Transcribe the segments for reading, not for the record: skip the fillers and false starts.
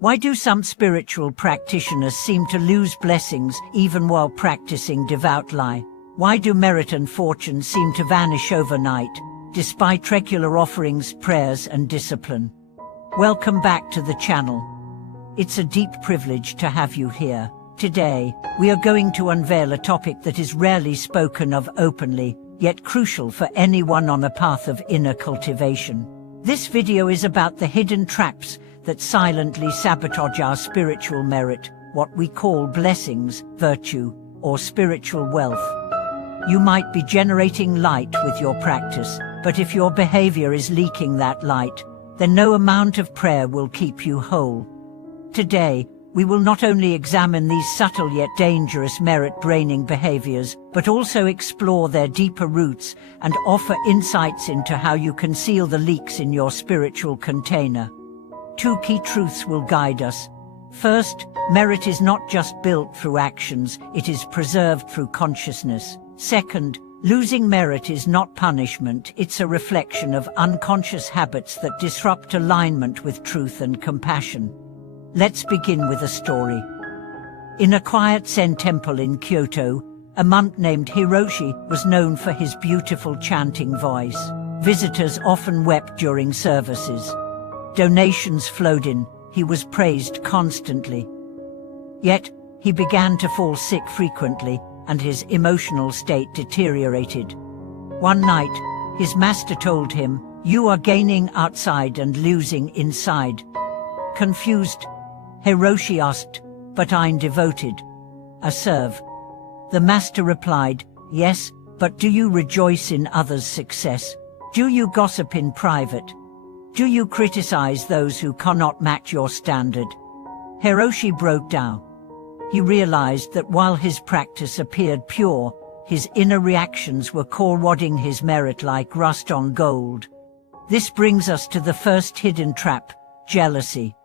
Why do some spiritual practitioners seem to lose blessings even while practicing devout lie? Why do merit and fortune seem to vanish overnight, despite regular offerings, prayers and discipline? Welcome back to the channel. It's a deep privilege to have you here. Today, we are going to unveil a topic that is rarely spoken of openly, yet crucial for anyone on a path of inner cultivation. This video is about the hidden traps that silently sabotage our spiritual merit, what we call blessings, virtue, or spiritual wealth. You might be generating light with your practice, but if your behavior is leaking that light, then no amount of prayer will keep you whole. Today, we will not only examine these subtle yet dangerous merit-draining behaviors, but also explore their deeper roots and offer insights into how you can seal the leaks in your spiritual container. Two key truths will guide us. First, merit is not just built through actions, it is preserved through consciousness. Second, losing merit is not punishment, it's a reflection of unconscious habits that disrupt alignment with truth and compassion. Let's begin with a story. In a quiet Zen temple in Kyoto, a monk named Hiroshi was known for his beautiful chanting voice. Visitors often wept during services. Donations flowed in, he was praised constantly. Yet, he began to fall sick frequently, and his emotional state deteriorated. One night, his master told him, "You are gaining outside and losing inside." Confused, Hiroshi asked, "But I'm devoted. I serve." The master replied, "Yes, but do you rejoice in others' success? Do you gossip in private? Do you criticize those who cannot match your standard?" Hiroshi broke down. He realized that while his practice appeared pure, his inner reactions were corroding his merit like rust on gold. This brings us to the first hidden trap, jealousy.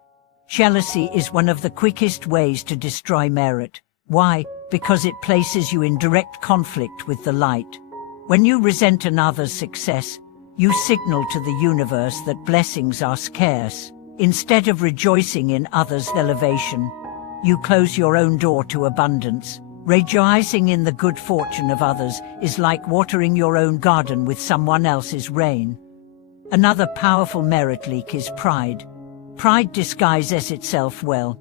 Jealousy is one of the quickest ways to destroy merit. Why? Because it places you in direct conflict with the light. When you resent another's success, you signal to the universe that blessings are scarce. Instead of rejoicing in others' elevation, you close your own door to abundance. Rejoicing in the good fortune of others is like watering your own garden with someone else's rain. Another powerful merit leak is pride. Pride disguises itself well.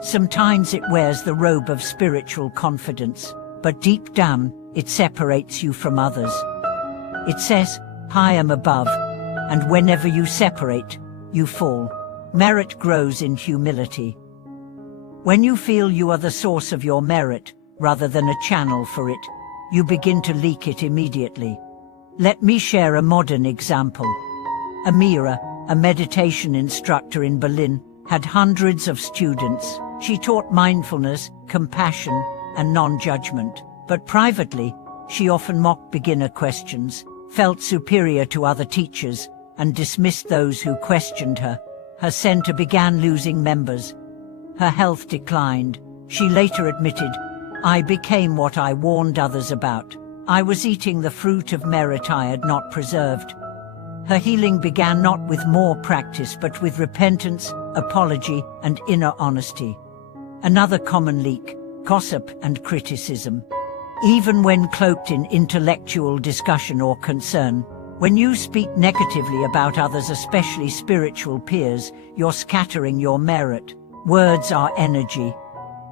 Sometimes it wears the robe of spiritual confidence, but deep down, it separates you from others. It says, "I am above," and whenever you separate, you fall. Merit grows in humility. When you feel you are the source of your merit, rather than a channel for it, you begin to leak it immediately. Let me share a modern example. Amira, a meditation instructor in Berlin, had hundreds of students. She taught mindfulness, compassion, and non-judgment. But privately, she often mocked beginner questions, felt superior to other teachers, and dismissed those who questioned her. Her center began losing members. Her health declined. She later admitted, "I became what I warned others about. I was eating the fruit of merit I had not preserved." Her healing began not with more practice but with repentance, apology, and inner honesty. Another common leak, gossip and criticism. Even when cloaked in intellectual discussion or concern, when you speak negatively about others, especially spiritual peers, you're scattering your merit. Words are energy,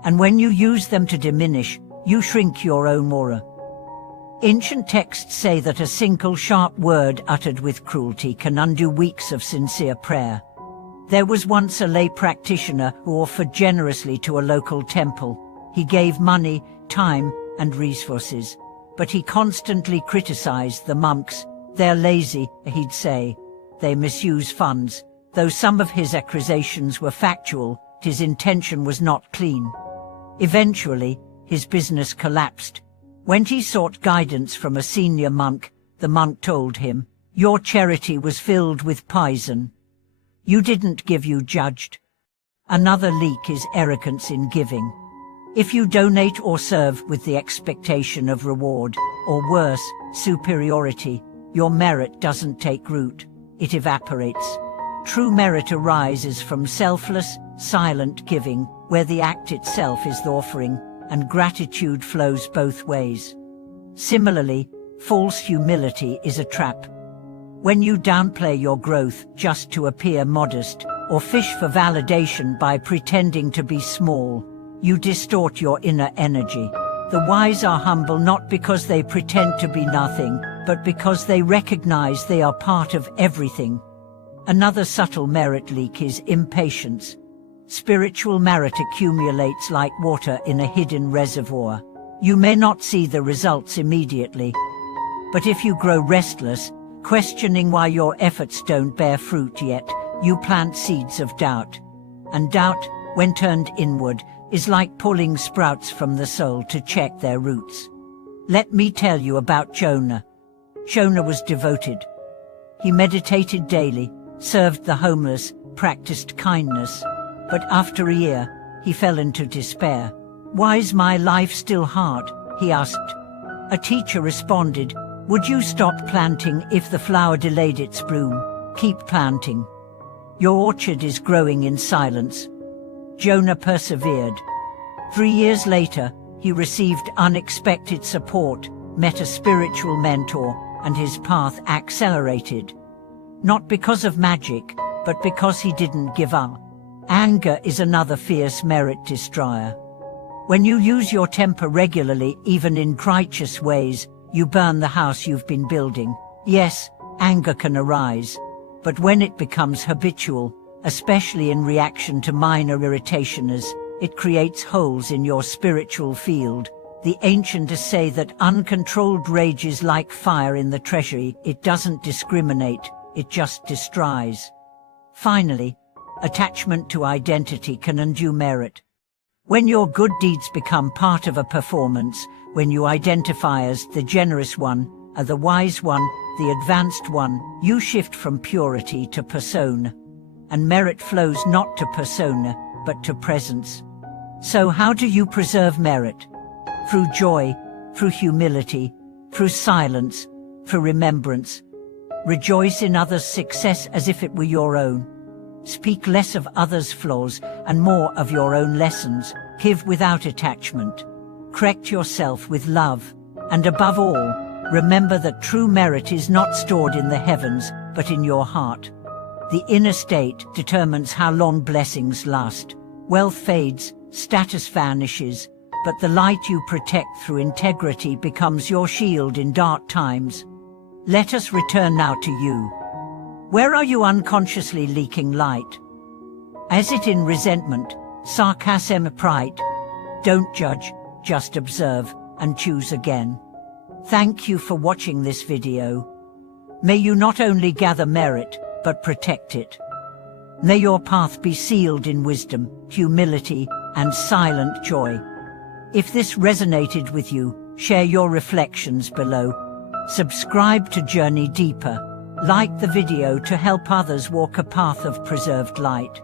and when you use them to diminish, you shrink your own aura. Ancient texts say that a single sharp word uttered with cruelty can undo weeks of sincere prayer. There was once a lay practitioner who offered generously to a local temple. He gave money, time, and resources, but he constantly criticized the monks. "They're lazy," he'd say. "They misuse funds." Though some of his accusations were factual, his intention was not clean. Eventually, his business collapsed. When he sought guidance from a senior monk, the monk told him, "Your charity was filled with poison. You didn't give, you judged." Another leak is arrogance in giving. If you donate or serve with the expectation of reward, or worse, superiority, your merit doesn't take root, it evaporates. True merit arises from selfless, silent giving, where the act itself is the offering, and gratitude flows both ways. Similarly, false humility is a trap. When you downplay your growth just to appear modest, or fish for validation by pretending to be small, you distort your inner energy. The wise are humble not because they pretend to be nothing, but because they recognize they are part of everything. Another subtle merit leak is impatience. Spiritual merit accumulates like water in a hidden reservoir. You may not see the results immediately, but if you grow restless, questioning why your efforts don't bear fruit yet, you plant seeds of doubt. And doubt, when turned inward, is like pulling sprouts from the soul to check their roots. Let me tell you about Jonah. Jonah was devoted. He meditated daily, served the homeless, practiced kindness. But after a year, he fell into despair. "Why is my life still hard?" he asked. A teacher responded, "Would you stop planting if the flower delayed its bloom? Keep planting. Your orchard is growing in silence." Jonah persevered. 3 years later, he received unexpected support, met a spiritual mentor, and his path accelerated. Not because of magic, but because he didn't give up. Anger is another fierce merit destroyer. When you use your temper regularly, even in righteous ways, you burn the house you've been building. Yes, anger can arise, but when it becomes habitual, especially in reaction to minor irritations, it creates holes in your spiritual field. The ancients say that uncontrolled rage is like fire in the treasury. It doesn't discriminate, it just destroys. Finally, attachment to identity can undo merit. When your good deeds become part of a performance, when you identify as the generous one, the wise one, the advanced one, you shift from purity to persona. And merit flows not to persona, but to presence. So how do you preserve merit? Through joy, through humility, through silence, through remembrance. Rejoice in others' success as if it were your own. Speak less of others' flaws and more of your own lessons. Give without attachment. Correct yourself with love. And above all, remember that true merit is not stored in the heavens, but in your heart. The inner state determines how long blessings last. Wealth fades, status vanishes, but the light you protect through integrity becomes your shield in dark times. Let us return now to you. Where are you unconsciously leaking light? Is it in resentment, sarcasm, pride? Don't judge, just observe and choose again. Thank you for watching this video. May you not only gather merit, but protect it. May your path be sealed in wisdom, humility, and silent joy. If this resonated with you, share your reflections below. Subscribe to Journey Deeper. Like the video to help others walk a path of preserved light.